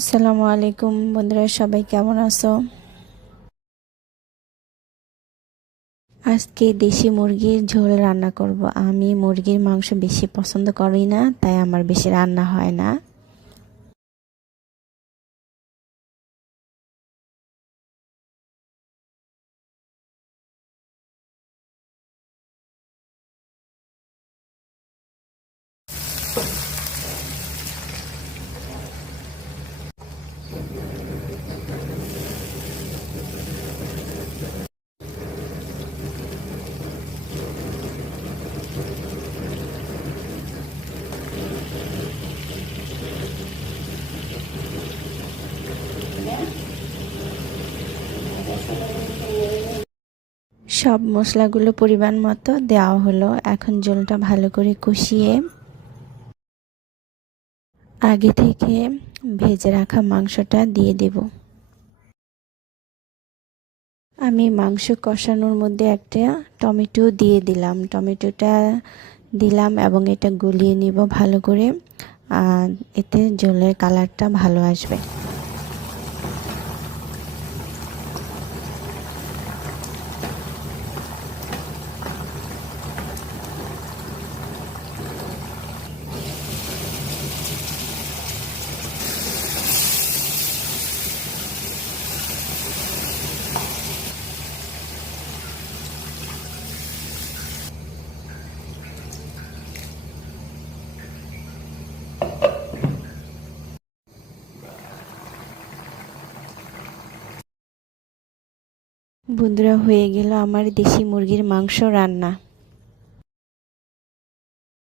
আসসালামু আলাইকুম বন্ধুরা, সবাই কেমন আছো? আজকে দেশি মুরগির ঝোল রান্না করব। আমি মুরগির মাংস বেশি পছন্দ করি না, তাই আমার বেশি রান্না হয় না। সব মশলাগুলো পরিমাণ মতো দেওয়া হলো। এখন ঝোলটা ভালো করে কষিয়ে আগে থেকে ভেজে রাখা মাংসটা দিয়ে দেব। আমি মাংস কষানোর মধ্যে একটা টমেটো দিয়ে দিলাম। টমেটোটা দিলাম এবং এটা গলিয়ে নিব ভালো করে। এতে ঝোলের কালারটা ভালো আসবে। বন্ধুরা, হয়ে গেল আমার দেশি মুরগির মাংস রান্না।